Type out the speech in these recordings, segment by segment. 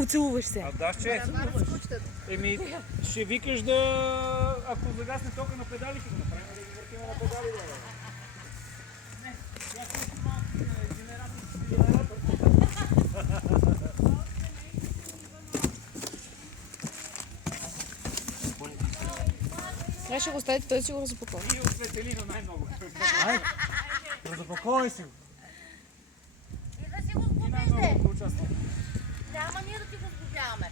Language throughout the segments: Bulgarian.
оцелуваш се. А да, че? Еми, ще викаш да... Ако загасне тока на педалите, да направим да ги въртим на педали. Не, тя ще си малко генератор. Трябваше го оставите, той си го разопакова. И осветелина най-много. Ай, разопаковай си го. И да си го сглобите. Няма ние да ти го сглобяваме.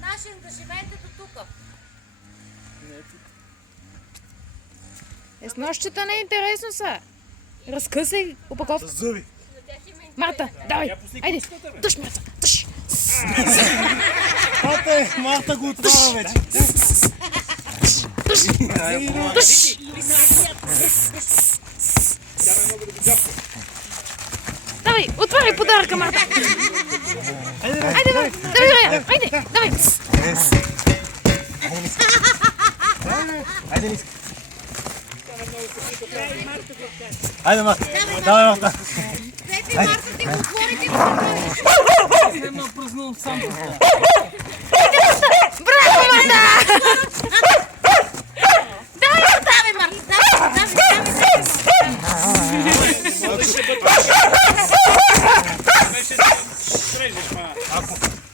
Наши ангажимент е до тук. С нощчета не е интересно са. Разкъсай опаковка. С зъби. Марта, давай, айде. Тъж, Марта, тъж. Марта го отваря вече. Тъж. Давай, отваряй подаръка, Марта. Айде, давай, айде, давай. Айде, Ниска. Айде, Марта. Давай, Марта. Двете Марта ти го отворите и го отвориш. Едно празнувам сам. Браво, Марта! Давай, Марта, давай.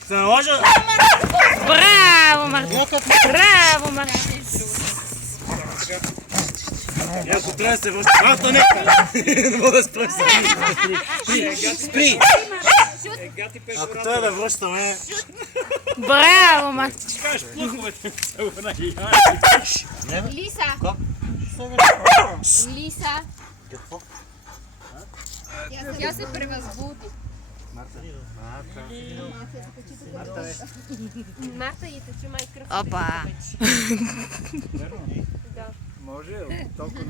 Се наложа. Браво, Марта! Браво, Марта! Ако трябва да се връща. Марта, не! Не мога да спра се. Спри! Ако трябва да връщаме... Браво, Марта! Кажеш, плъховете са го Лиса. Лиса. Какво? Тя се превъзбуди. Марта и тече май кръв. Опа! Може, толкова